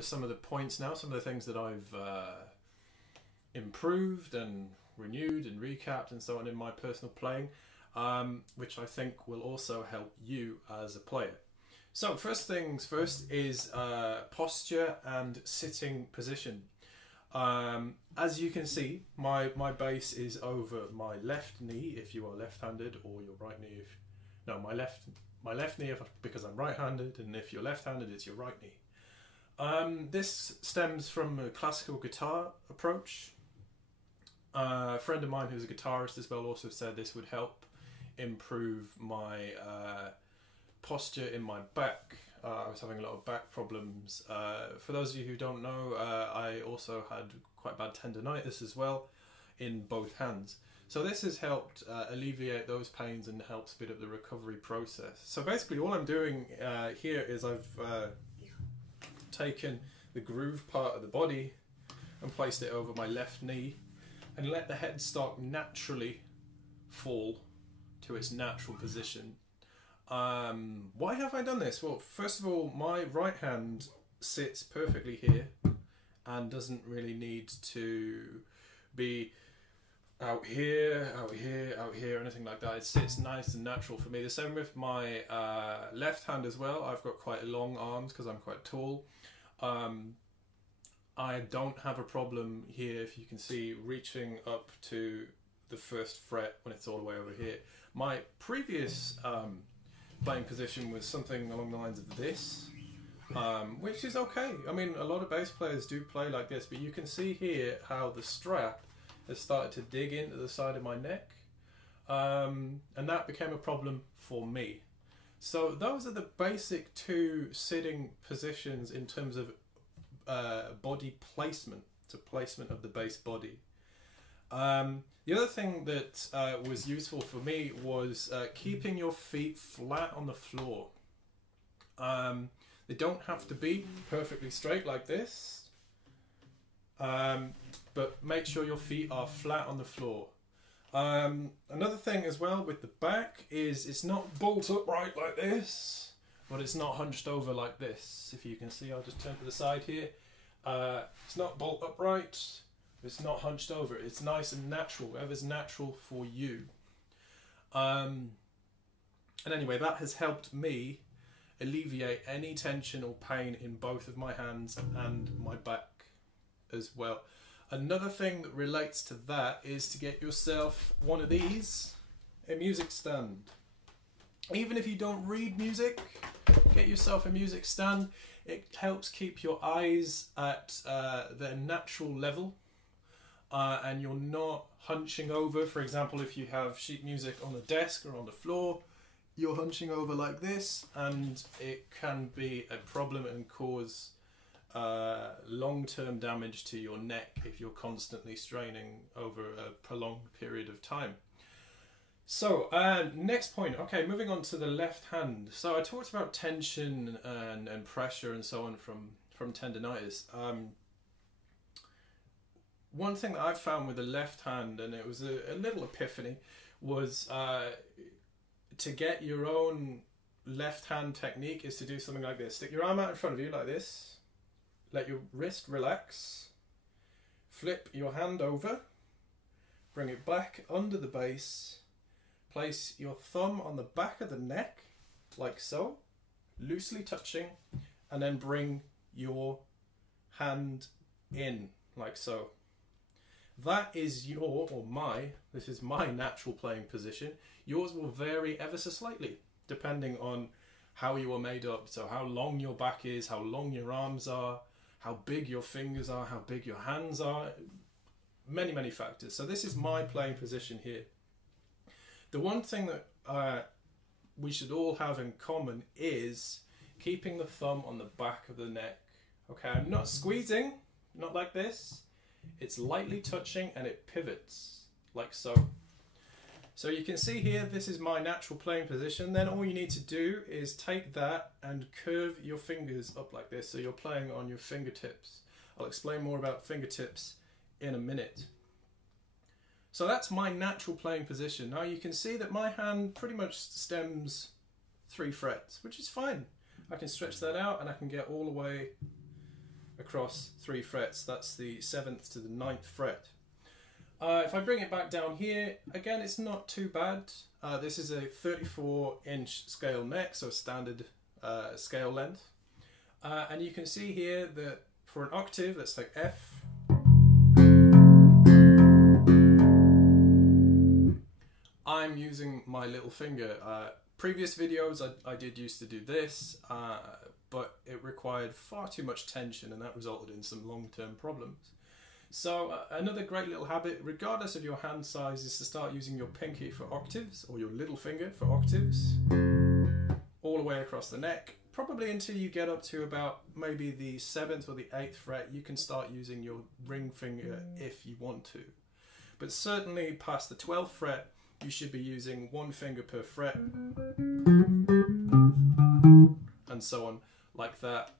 Some of the points now, some of the things that I've improved and renewed and recapped and so on in my personal playing, which I think will also help you as a player. So first things first is posture and sitting position. As you can see, my base is over my left knee if you are left-handed, or your right knee if no, my left knee because I'm right-handed, and if you're left-handed it's your right knee. This stems from a classical guitar approach. A friend of mine who's a guitarist as well also said this would help improve my posture in my back. I was having a lot of back problems. For those of you who don't know, I also had quite bad tendonitis as well in both hands. So this has helped alleviate those pains and help speed up the recovery process. So basically all I'm doing here is I've taken the groove part of the body and placed it over my left knee and let the headstock naturally fall to its natural position. Why have I done this? Well, first of all, my right hand sits perfectly here and doesn't really need to be out here, out here, out here, anything like that. It sits nice and natural for me. The same with my left hand as well. I've got quite long arms because I'm quite tall. I don't have a problem here, if you can see, reaching up to the first fret when it's all the way over here. My previous playing position was something along the lines of this, which is okay. I mean, a lot of bass players do play like this, but you can see here how the strap has started to dig into the side of my neck, and that became a problem for me. So those are the basic two sitting positions in terms of body placement, to placement of the bass body. The other thing that was useful for me was keeping your feet flat on the floor. They don't have to be perfectly straight like this, but make sure your feet are flat on the floor. Another thing as well with the back is it's not bolt upright like this, but it's not hunched over like this. If you can see, I'll just turn to the side here. It's not bolt upright, it's not hunched over. It's nice and natural, whatever's natural for you. And anyway, that has helped me alleviate any tension or pain in both of my hands and my back as well. Another thing that relates to that is to get yourself one of these, a music stand. Even if you don't read music, get yourself a music stand. It helps keep your eyes at their natural level, and you're not hunching over. For example, if you have sheet music on the desk or on the floor, you're hunching over like this, and it can be a problem and cause long-term damage to your neck if you're constantly straining over a prolonged period of time. So next point, okay, moving on to the left hand. So I talked about tension and pressure and so on from tendonitis. One thing that I've found with the left hand, and it was a little epiphany, was to get your own left hand technique is to do something like this. Stick your arm out in front of you like this, let your wrist relax, flip your hand over, bring it back under the bass, place your thumb on the back of the neck like so, loosely touching, and then bring your hand in like so. That is your, or my, this is my natural playing position. Yours will vary ever so slightly depending on how you are made up. So how long your back is, how long your arms are, how big your fingers are, how big your hands are, many, many factors. So this is my playing position here. The one thing that we should all have in common is keeping the thumb on the back of the neck. Okay, I'm not squeezing, not like this. It's lightly touching and it pivots like so. So you can see here, this is my natural playing position. Then all you need to do is take that and curve your fingers up like this. So you're playing on your fingertips. I'll explain more about fingertips in a minute. So that's my natural playing position. Now you can see that my hand pretty much stems 3 frets, which is fine. I can stretch that out and I can get all the way across 3 frets. That's the 7th to the 9th fret. If I bring it back down here, again, it's not too bad. This is a 34-inch scale neck, so standard scale length. And you can see here that for an octave, let's take F. I'm using my little finger. Previous videos, I did used to do this, but it required far too much tension, and that resulted in some long-term problems. So another great little habit, regardless of your hand size, is to start using your pinky for octaves, or your little finger for octaves, all the way across the neck, probably until you get up to about maybe the 7th or the 8th fret. You can start using your ring finger if you want to. But certainly past the 12th fret, you should be using 1 finger per fret, and so on, like that.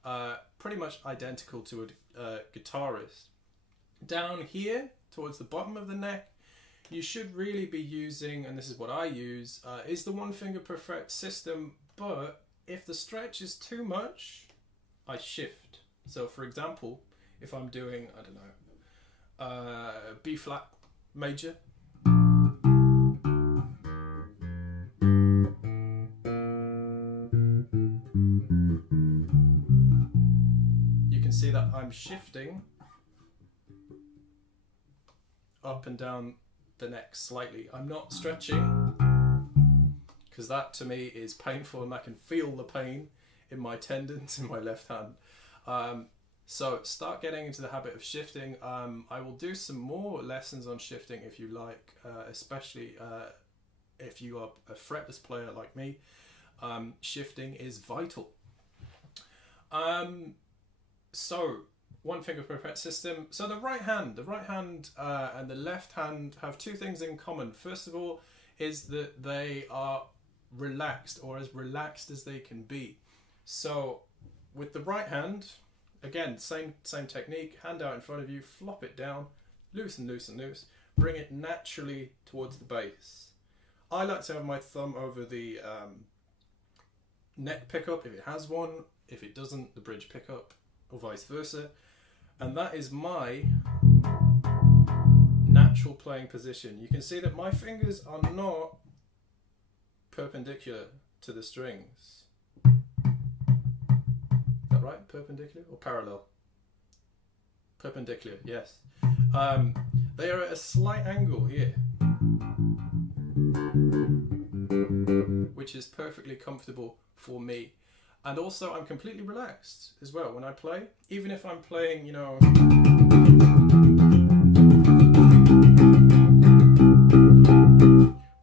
Pretty much identical to a guitarist. Down here, towards the bottom of the neck, you should really be using, and this is what I use, is the 1 finger per fret system, but if the stretch is too much, I shift. So for example, if I'm doing, I don't know, B flat major, you can see that I'm shifting up and down the neck slightly. I'm not stretching, because that to me is painful, and I can feel the pain in my tendons in my left hand. So start getting into the habit of shifting. I will do some more lessons on shifting if you like, especially if you are a fretless player like me. Shifting is vital. So 1 finger per fret system. So the right hand and the left hand have 2 things in common. First of all, is that they are relaxed, or as relaxed as they can be. So with the right hand, again, same technique, hand out in front of you, flop it down, loose and loose and loose, bring it naturally towards the bass. I like to have my thumb over the neck pickup if it has one. If it doesn't, the bridge pickup, or vice versa. And that is my natural playing position. You can see that my fingers are not perpendicular to the strings. Is that right? Perpendicular or parallel? Perpendicular, yes. They are at a slight angle here, which is perfectly comfortable for me. And also I'm completely relaxed as well when I play, even if I'm playing, you know,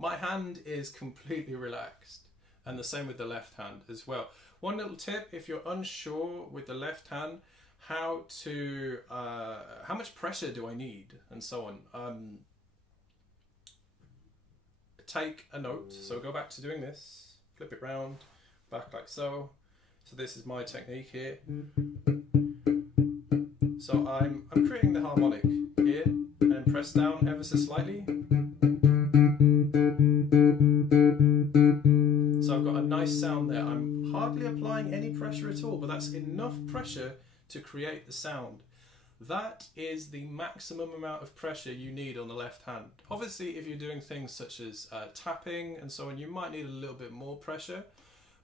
my hand is completely relaxed, and the same with the left hand as well. One little tip, if you're unsure with the left hand how much pressure do I need and so on, take a note. So go back to doing this, flip it round, back like so. So this is my technique here. So I'm creating the harmonic here, and press down ever so slightly. So I've got a nice sound there. I'm hardly applying any pressure at all, but that's enough pressure to create the sound. That is the maximum amount of pressure you need on the left hand. Obviously, if you're doing things such as tapping and so on, you might need a little bit more pressure.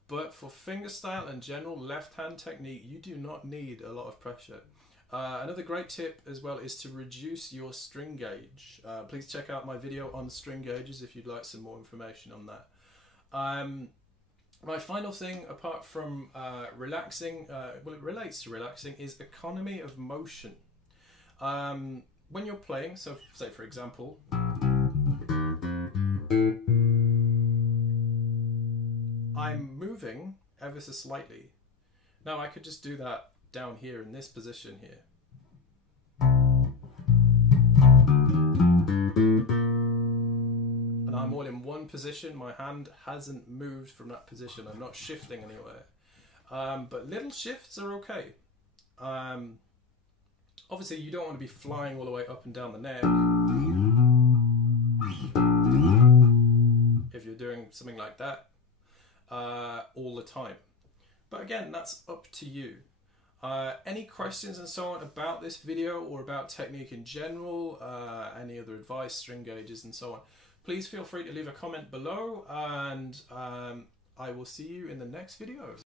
But for fingerstyle and general left-hand technique, you do not need a lot of pressure. Another great tip as well is to reduce your string gauge. Please check out my video on string gauges if you'd like some more information on that. My final thing, apart from relaxing, well, it relates to relaxing, is economy of motion. When you're playing, so say for example, I'm moving ever so slightly. Now I could just do that down here in this position here. And I'm all in one position. My hand hasn't moved from that position. I'm not shifting anywhere. But little shifts are okay. Obviously you don't want to be flying all the way up and down the neck if you're doing something like that all the time. But again, that's up to you. Any questions and so on about this video or about technique in general, any other advice, string gauges and so on, please feel free to leave a comment below, and I will see you in the next video.